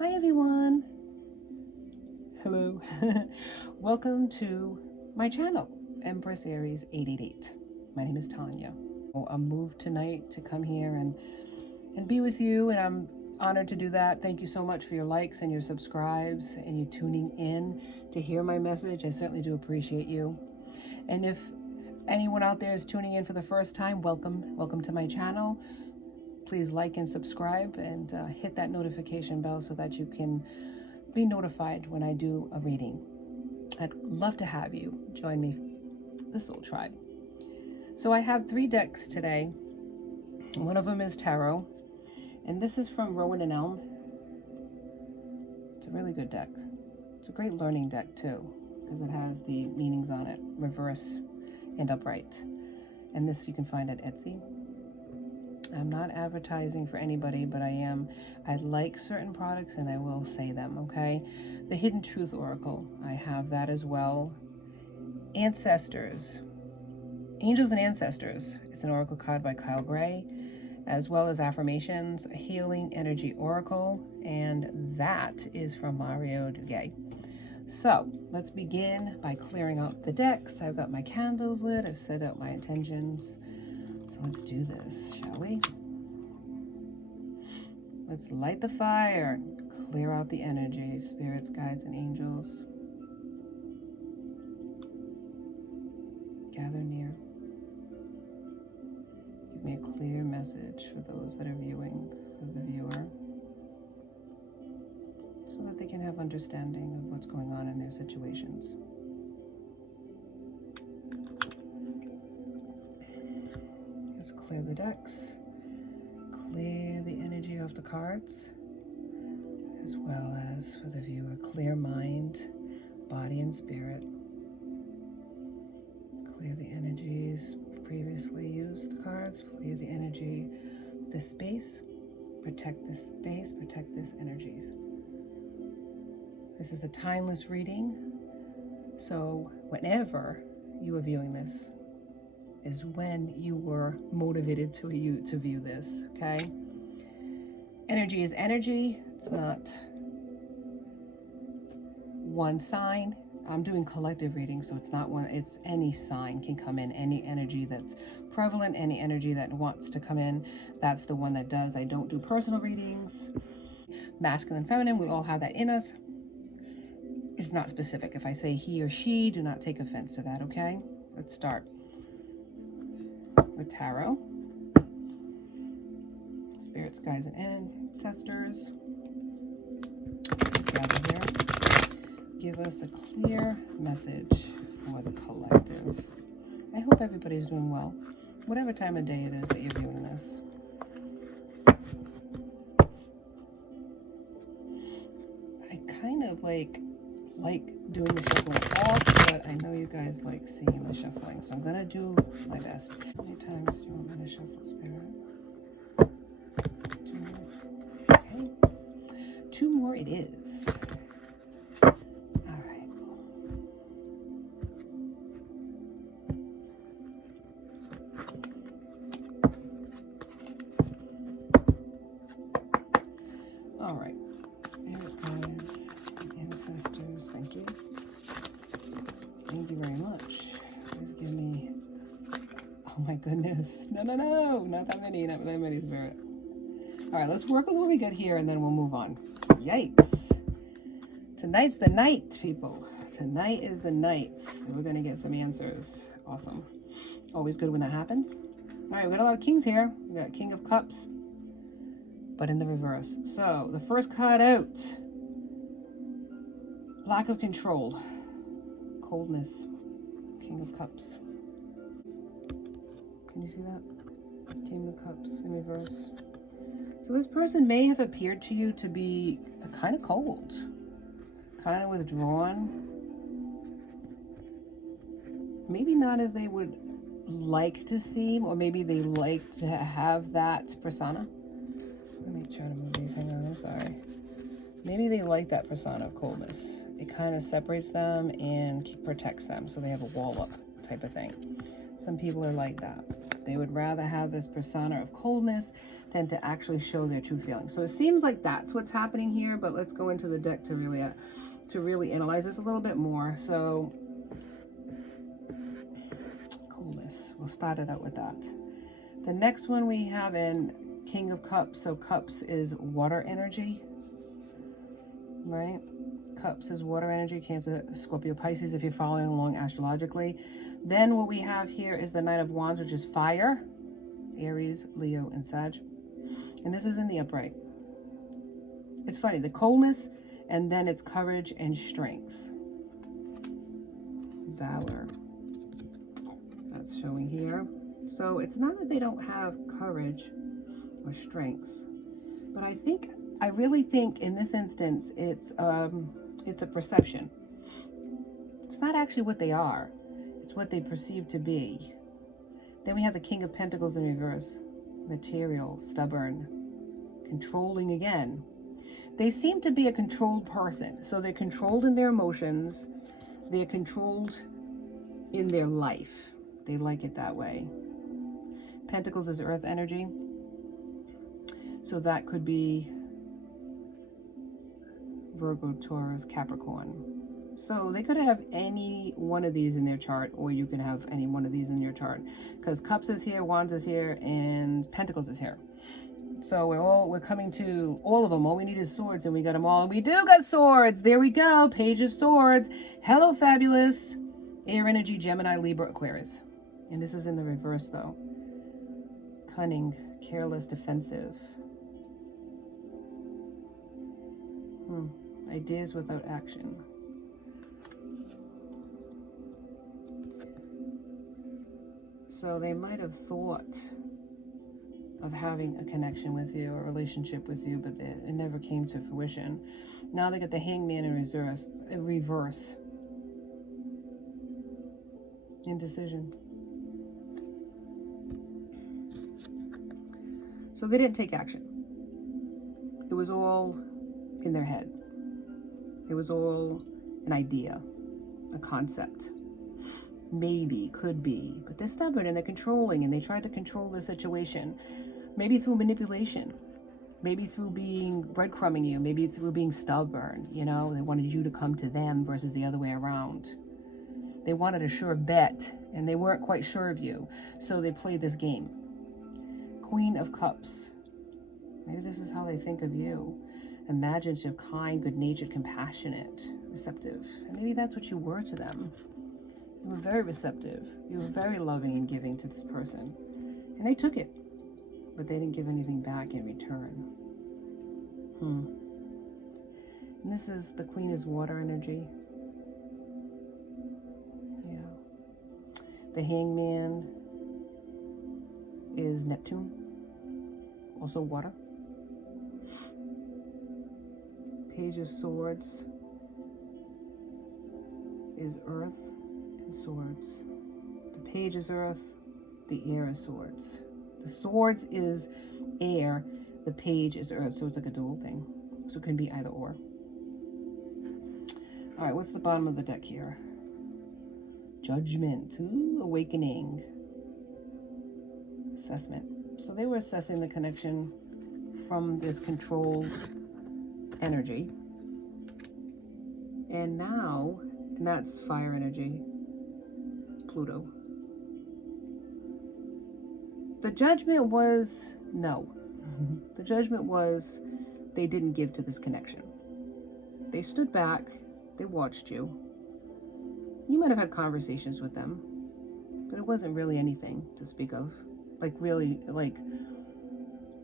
Hi everyone. Hello. Welcome to my channel, Empress Aries 888. My name is Tanya. I moved tonight to come here and be with you, and I'm honored to do that. Thank you so much for your likes and your subscribes and you tuning in to hear my message. I certainly do appreciate you. And if anyone out there is tuning in for the first time, welcome to my channel. Please like and subscribe and hit that notification bell so that you can be notified when I do a reading. I'd love to have you join me, the Soul Tribe. So I have 3 decks today. One of them is Tarot, and this is from Rowan and Elm. It's a really good deck. It's a great learning deck too, because it has the meanings on it, reverse and upright. And this you can find at Etsy. I'm not advertising for anybody, but I like certain products and I will say them, okay? The Hidden Truth Oracle, I have that as well. Ancestors, Angels and Ancestors. It's an oracle card by Kyle Gray, as well as Affirmations, a Healing Energy Oracle, and that is from Mario Duguay. So let's begin by clearing out the decks. I've got my candles lit, I've set out my intentions. So let's do this, shall we? Let's light the fire, clear out the energies, spirits, guides, and angels. Gather near. Give me a clear message for those that are viewing, for the viewer, so that they can have understanding of what's going on in their situations. Clear the decks, clear the energy of the cards, as well as for the viewer, clear mind, body, and spirit. Clear the energies previously used cards, clear the energy, this space, protect this space, protect this energies. This is a timeless reading, so whenever you are viewing this, is when you were motivated to view this, okay? Energy is energy. It's not one sign. I'm doing collective reading, so it's not one, it's any sign can come in, any energy that's prevalent, any energy that wants to come in, that's the one that does. I don't do personal readings. Masculine, feminine, we all have that in us. It's not specific. If I say he or she, do not take offense to that, okay? Let's start with Tarot. Spirits, guides, and ancestors. Let's gather here. Give us a clear message for the collective. I hope everybody's doing well, whatever time of day it is that you're viewing this. I kind of like doing the shuffling off, but I know you guys like seeing the shuffling, so I'm gonna do my best. How many times do you want me to shuffle, Spirit? 2 more. Okay. 2 more it is. All right. All right. Spirit guides, ancestors, thank you. Thank you very much. Please give me, oh my goodness. No, not that many, Spirit. All right, let's work with what we got here and then we'll move on. Yikes. Tonight's the night, people. Tonight is the night. We're gonna get some answers. Awesome. Always good when that happens. All right, we got a lot of kings here. We got King of Cups, but in the reverse. So the first card out, lack of control, coldness, King of Cups. Can you see that? King of Cups in reverse. So this person may have appeared to you to be kind of cold, kind of withdrawn. Maybe not as they would like to seem, or maybe they like to have that persona. Let me try to move these. Hang on, I'm sorry. Maybe they like that persona of coldness. It kind of separates them and protects them, so they have a wall up type of thing. Some people are like that. They would rather have this persona of coldness than to actually show their true feelings. So it seems like that's what's happening here, but let's go into the deck to really analyze this a little bit more. So coolness, we'll start it out with that. The next one we have in King of Cups. So Cups is water energy, right? Cups is water energy, Cancer, Scorpio, Pisces, if you're following along astrologically. Then what we have here is the Knight of Wands, which is fire, Aries, Leo, and Sag. And this is in the upright. It's funny, the coldness, and then it's courage and strength. Valor. That's showing here. So it's not that they don't have courage or strength, but I really think in this instance it's a perception. It's not actually what they are. It's what they perceive to be. Then we have the King of Pentacles in reverse. Material, stubborn, controlling again. They seem to be a controlled person. So they're controlled in their emotions. They're controlled in their life. They like it that way. Pentacles is earth energy. So that could be Virgo, Taurus, Capricorn. So they could have any one of these in their chart, or you can have any one of these in your chart, because Cups is here, Wands is here, and Pentacles is here. So we're coming to all of them. All we need is swords, and we got them all. And we do got swords. There we go. Page of Swords. Hello, fabulous. Air energy, Gemini, Libra, Aquarius. And this is in the reverse, though. Cunning, careless, defensive. Ideas without action. So they might have thought of having a connection with you, or a relationship with you, but it never came to fruition. Now they got the Hangman in reverse. Indecision. So they didn't take action. It was all in their head. It was all an idea, a concept. Maybe, could be, but they're stubborn and they're controlling, and they tried to control the situation. Maybe through manipulation, maybe through being breadcrumbing you, maybe through being stubborn. You know, they wanted you to come to them versus the other way around. They wanted a sure bet, and they weren't quite sure of you, so they played this game. Queen of Cups. Maybe this is how they think of you. Imaginative, kind, good-natured, compassionate, receptive. And maybe that's what you were to them. You were very receptive. You were very loving and giving to this person. And they took it, but they didn't give anything back in return. And this is, the Queen is water energy. Yeah. The Hangman is Neptune, also water. Page of Swords is earth and swords. The Page is earth, the air is swords. The swords is air, the page is earth, so it's like a dual thing. So it can be either or. All right, what's the bottom of the deck here? Judgment. Ooh, awakening. Assessment. So they were assessing the connection from this controlled energy. And now, and that's fire energy, Pluto. The judgment was no. The judgment was they didn't give to this connection. They stood back, they watched you. You might have had conversations with them, but it wasn't really anything to speak of. Like really, like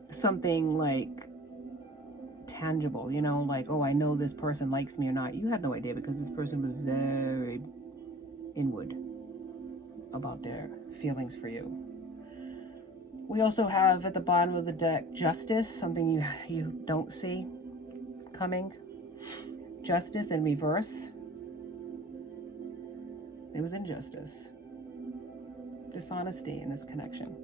something like tangible, you know, like, oh, I know this person likes me or not. You had no idea, because this person was very inward about their feelings for you. We also have at the bottom of the deck Justice, something you don't see coming. Justice in reverse. There was injustice, dishonesty in this connection.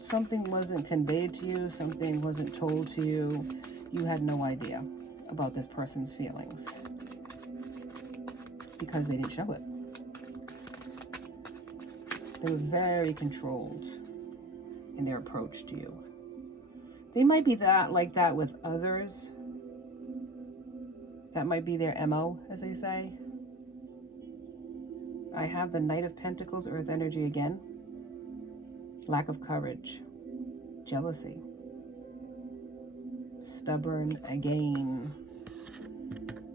Something wasn't conveyed to you, something wasn't told to you. You had no idea about this person's feelings because they didn't show it. They were very controlled in their approach to you. They might be like that with others. That might be their MO, as they say. I have the Knight of Pentacles, Earth energy again. Lack of courage. Jealousy. Stubborn again.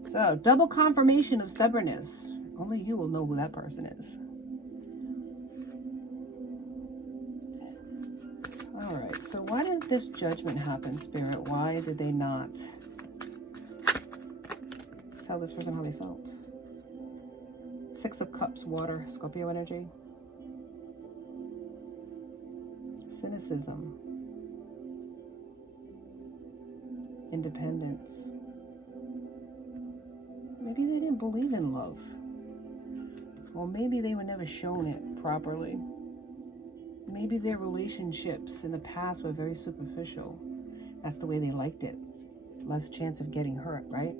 So, double confirmation of stubbornness. Only you will know who that person is. Alright, so why did this judgment happen, Spirit? Why did they not tell this person how they felt? Six of Cups, water, Scorpio energy. Cynicism. Independence. Maybe they didn't believe in love. Or maybe they were never shown it properly. Maybe their relationships in the past were very superficial. That's the way they liked it. Less chance of getting hurt, right?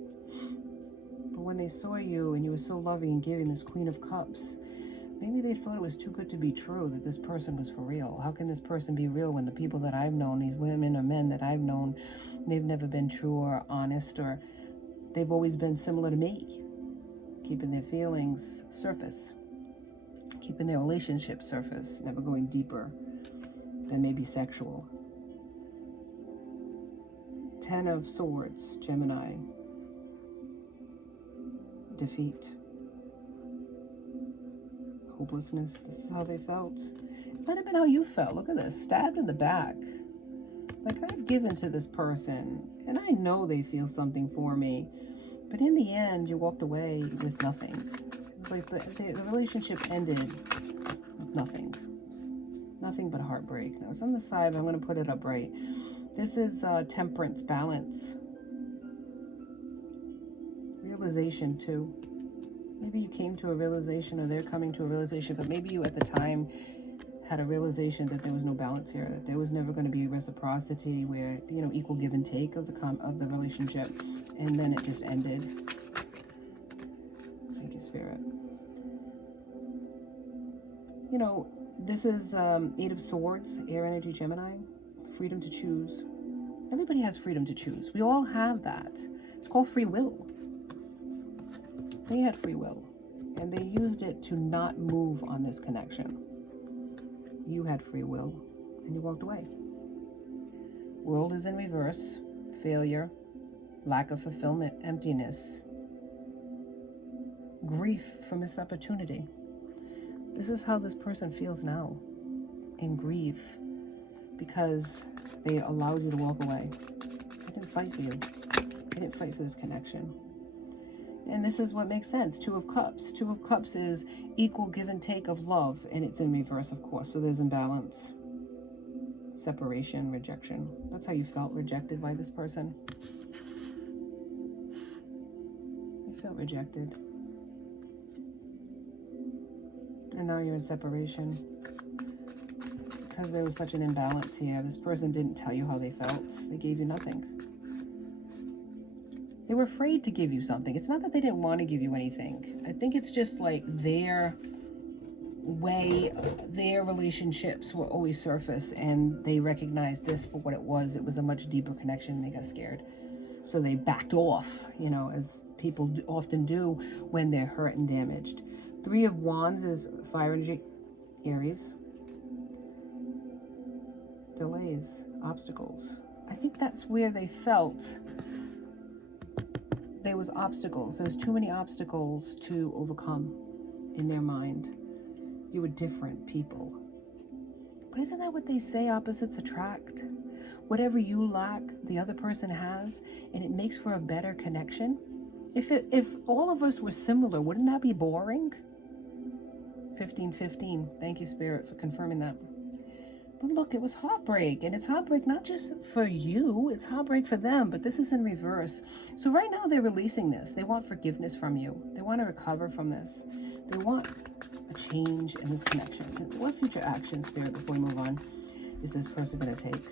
But when they saw you and you were so loving and giving, this Queen of Cups, maybe they thought it was too good to be true, that this person was for real. How can this person be real when the people that I've known, these women or men that I've known, they've never been true or honest, or they've always been similar to me, keeping their feelings surface, keeping their relationship surface, never going deeper than maybe sexual. Ten of Swords, Gemini. Defeat. Hopelessness. This is how they felt. It might have been how you felt. Look at this. Stabbed in the back. Like, I've given to this person, and I know they feel something for me. But in the end, you walked away with nothing. It was like the relationship ended with nothing. Nothing but heartbreak. Now, it's on the side, but I'm going to put it up right. This is temperance, balance. Realization, too. Maybe you came to a realization, or they're coming to a realization, but maybe you at the time had a realization that there was no balance here, that there was never going to be reciprocity where, you know, equal give and take of the relationship, and then it just ended. Thank you, Spirit. You know, this is Eight of Swords, air energy, Gemini. Freedom to choose. Everybody has freedom to choose. We all have that. It's called free will. They had free will, and they used it to not move on this connection. You had free will, and you walked away. World is in reverse. Failure, lack of fulfillment, emptiness, grief for missed opportunity. This is how this person feels now, in grief, because they allowed you to walk away. They didn't fight for you. They didn't fight for this connection. And this is what makes sense. Two of Cups. Two of Cups is equal give and take of love, and it's in reverse, of course, so there's imbalance. Separation, rejection. That's how you felt, rejected by this person. You felt rejected. And now you're in separation. Because there was such an imbalance here. This person didn't tell you how they felt. They gave you nothing. They were afraid to give you something. It's not that they didn't want to give you anything. I think it's just like their way, their relationships will always surface, and they recognized this for what it was. It was a much deeper connection. They got scared. So they backed off, you know, as people often do when they're hurt and damaged. Three of Wands is fire energy, Aries. Delays, obstacles. I think that's where they felt there was obstacles. There was too many obstacles to overcome in their mind. You were different people. But isn't that what they say? Opposites attract. Whatever you lack, the other person has, and it makes for a better connection. If all of us were similar, wouldn't that be boring? 1515. Thank you, Spirit, for confirming that. But look, it was heartbreak, and it's heartbreak not just for you, it's heartbreak for them, but this is in reverse. So right now they're releasing this. They want forgiveness from you. They want to recover from this. They want a change in this connection. What future action, Spirit, before we move on, is this person going to take,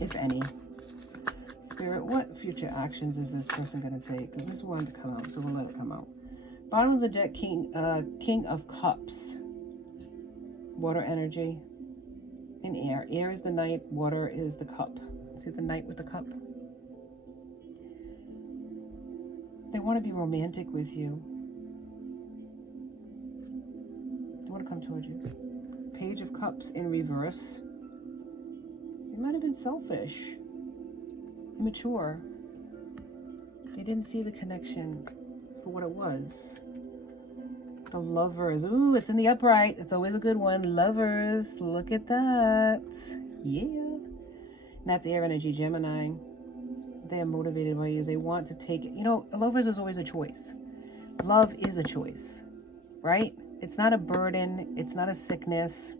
if any? Spirit, what future actions is this person going to take? This wanted to come out, so we'll let it come out. Bottom of the deck, King of Cups. water energy, and air. Air is the knight, water is the cup. See the knight with the cup? They want to be romantic with you. They want to come toward you. Page of Cups in reverse. They might have been selfish, immature. They didn't see the connection for what it was. The Lovers. Ooh, it's in the upright. It's always a good one. Lovers. Look at that. Yeah. And that's air energy, Gemini. They are motivated by you. They want to take it. You know, Lovers is always a choice. Love is a choice, right? It's not a burden. It's not a sickness.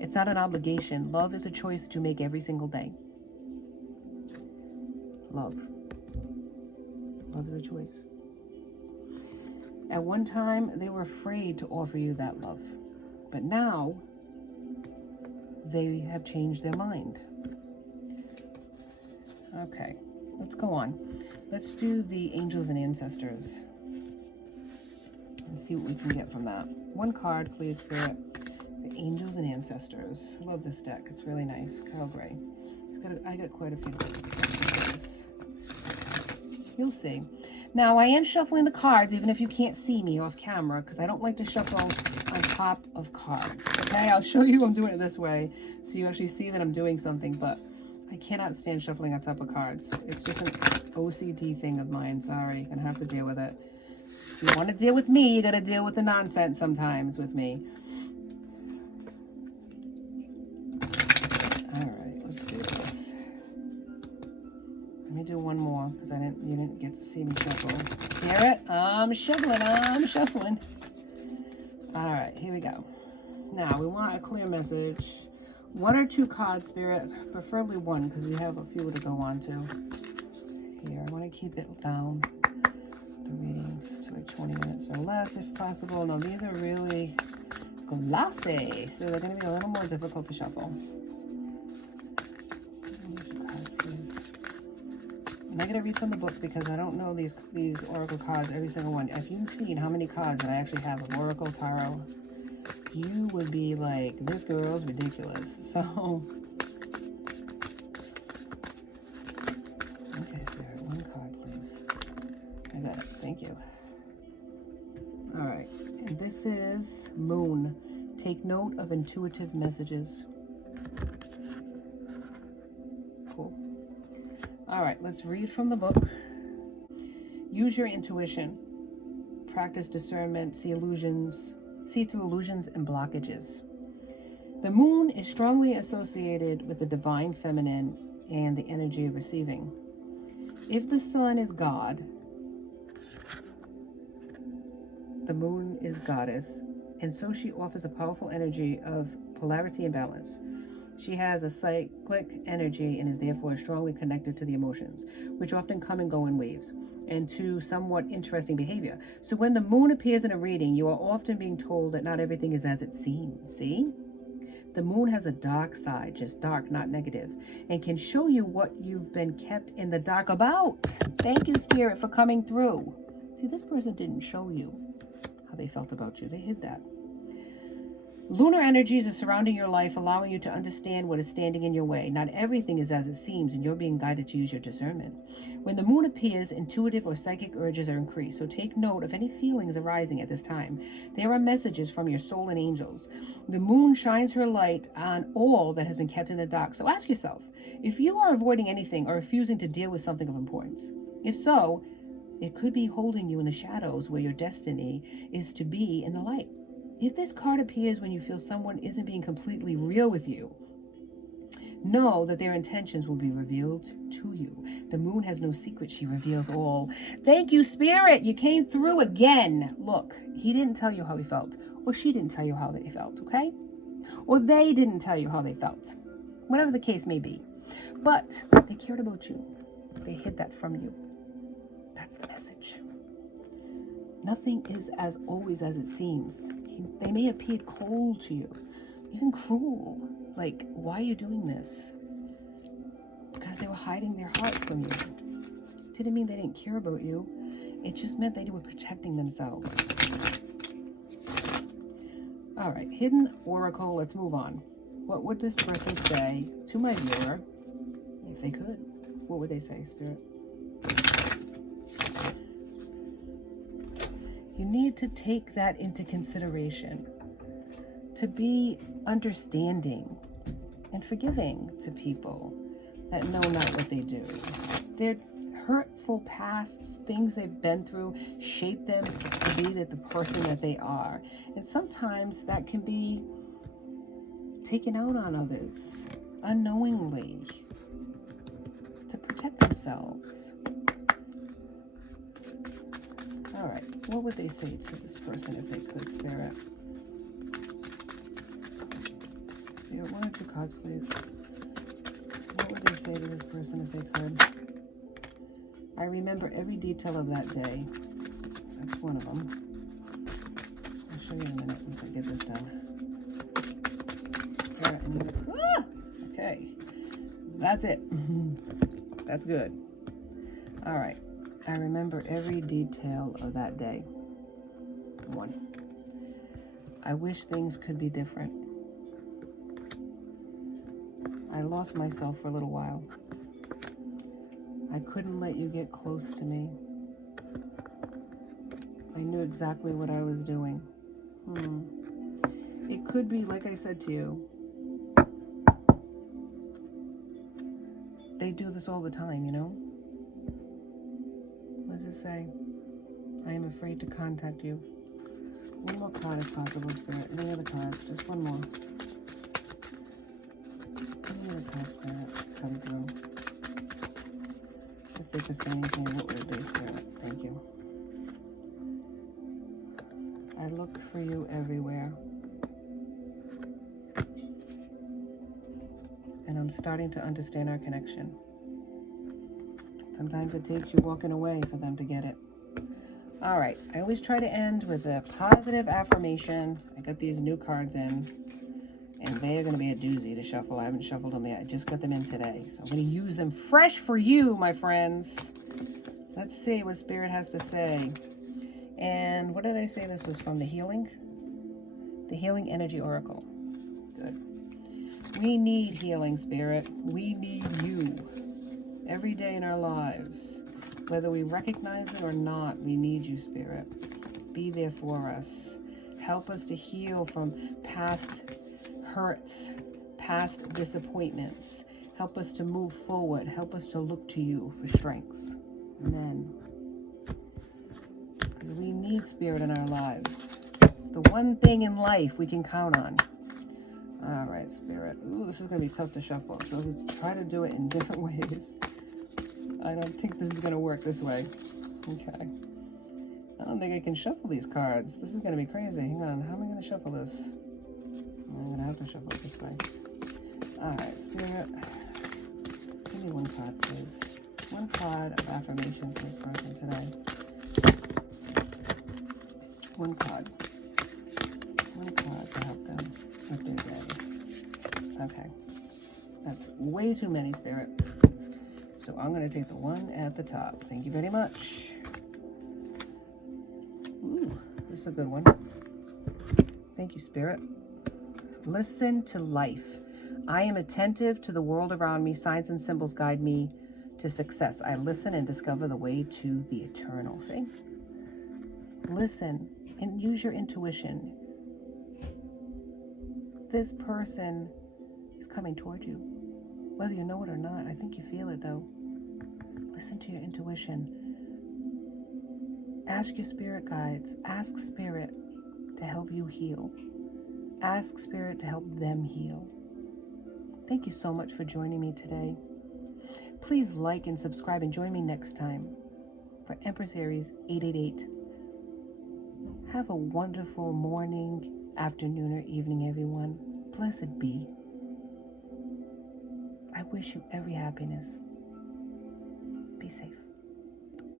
It's not an obligation. Love is a choice that you make every single day. Love. Love is a choice. At one time, they were afraid to offer you that love. But now, they have changed their mind. Okay, let's go on. Let's do the angels and ancestors. And see what we can get from that. One card, please, Spirit. The angels and ancestors. I love this deck. It's really nice. Kyle Gray. I got quite a few. You'll see. Now, I am shuffling the cards, even if you can't see me off camera, because I don't like to shuffle on top of cards. Okay, I'll show you I'm doing it this way, so you actually see that I'm doing something, but I cannot stand shuffling on top of cards. It's just an OCD thing of mine. Sorry, you're going to have to deal with it. If you want to deal with me, you got to deal with the nonsense sometimes with me. All right, let's do this. Let me do one more, because you didn't get to see me shuffle. Hear it? I'm shuffling. All right, here we go. Now, we want a clear message. One or two cards, Spirit, preferably one, because we have a few to go on to. Here, I want to keep it down, the readings, to like 20 minutes or less, if possible. No, these are really glossy, so they're going to be a little more difficult to shuffle. And I gotta read from the book because I don't know these oracle cards, every single one. If you've seen how many cards that I actually have of oracle tarot, you would be like, this girl's ridiculous. So, okay, Spirit, one card, please. I got it. Thank you. All right, and this is Moon. Take note of intuitive messages. Cool. All right, let's read from the book. Use your intuition. Practice discernment. See through illusions and blockages. The moon is strongly associated with the divine feminine and the energy of receiving. If the sun is God, the moon is goddess, and so she offers a powerful energy of polarity and balance. She has a cyclic energy and is therefore strongly connected to the emotions, which often come and go in waves, and to somewhat interesting behavior. So when the moon appears in a reading, you are often being told that not everything is as it seems. See? The moon has a dark side, just dark, not negative, and can show you what you've been kept in the dark about. Thank you, Spirit, for coming through. See, this person didn't show you how they felt about you. They hid that. Lunar energies are surrounding your life, allowing you to understand what is standing in your way. Not everything is as it seems, and you're being guided to use your discernment. When the moon appears, intuitive or psychic urges are increased, so take note of any feelings arising at this time. There are messages from your soul and angels. The moon shines her light on all that has been kept in the dark. So ask yourself, if you are avoiding anything or refusing to deal with something of importance. If so, it could be holding you in the shadows where your destiny is to be in the light. If this card appears when you feel someone isn't being completely real with you, know that their intentions will be revealed to you. The moon has no secret. She reveals all. Thank you, Spirit. You came through again. Look, he didn't tell you how he felt, or she didn't tell you how they felt, okay? Or they didn't tell you how they felt. Whatever the case may be. But they cared about you. They hid that from you. That's the message. Nothing is as always as it seems. They may have appeared cold to you, even cruel. Like, why are you doing this? Because they were hiding their heart from you. Didn't mean they didn't care about you. It just meant they were protecting themselves. All right, hidden oracle. Let's move on. What would this person say to my viewer if they could? What would they say, Spirit? You need to take that into consideration, to be understanding and forgiving to people that know not what they do. Their hurtful pasts, things they've been through, shape them to be the person that they are. And sometimes that can be taken out on others unknowingly to protect themselves. All right, what would they say to this person if they could, Spirit? Spirit, 1 or 2 cards, please. What would they say to this person if they could? I remember every detail of that day. That's one of them. I'll show you in a minute once I get this done. Okay, that's it. That's good. All right. I remember every detail of that day. 1. I wish things could be different. I lost myself for a little while. I couldn't let you get close to me. I knew exactly what I was doing. It could be, like I said to you, they do this all the time, you know? What does it say? I am afraid to contact you. 1 more card if possible, Spirit. Any other cards? Just 1 more. Any other card, Spirit? Come through. If they could say anything, what would it be, Spirit? Thank you. I look for you everywhere. And I'm starting to understand our connection. Sometimes it takes you walking away for them to get it. All right. I always try to end with a positive affirmation. I got these new cards in, and they are going to be a doozy to shuffle. I haven't shuffled them yet. I just got them in today. So I'm going to use them fresh for you, my friends. Let's see what Spirit has to say. And what did I say this was from? The Healing Energy Oracle. Good. We need healing, Spirit. We need you. Every day in our lives, whether we recognize it or not, we need you, Spirit. Be there for us. Help us to heal from past hurts, past disappointments. Help us to move forward. Help us to look to you for strength. Amen. Because we need Spirit in our lives. It's the one thing in life we can count on. All right, Spirit. Ooh, this is going to be tough to shuffle, so let's try to do it in different ways. I don't think this is going to work this way. Okay. I don't think I can shuffle these cards. This is going to be crazy. Hang on. How am I going to shuffle this? I'm going to have to shuffle it this way. All right, Spirit. Give me 1 card, please. 1 card of affirmation for this person today. 1 card. 1 card to help them with their day. Okay. That's way too many, Spirit. So I'm going to take the one at the top. Thank you very much. Ooh, this is a good one. Thank you, Spirit. Listen to life. I am attentive to the world around me. Signs and symbols guide me to success. I listen and discover the way to the eternal. See? Listen and use your intuition. This person is coming toward you. Whether you know it or not, I think you feel it though. Listen to your intuition. Ask your spirit guides. Ask Spirit to help you heal. Ask Spirit to help them heal. Thank you so much for joining me today. Please like and subscribe and join me next time for Empress Aries 888. Have a wonderful morning, afternoon, or evening, everyone. Blessed be. I wish you every happiness. Be safe.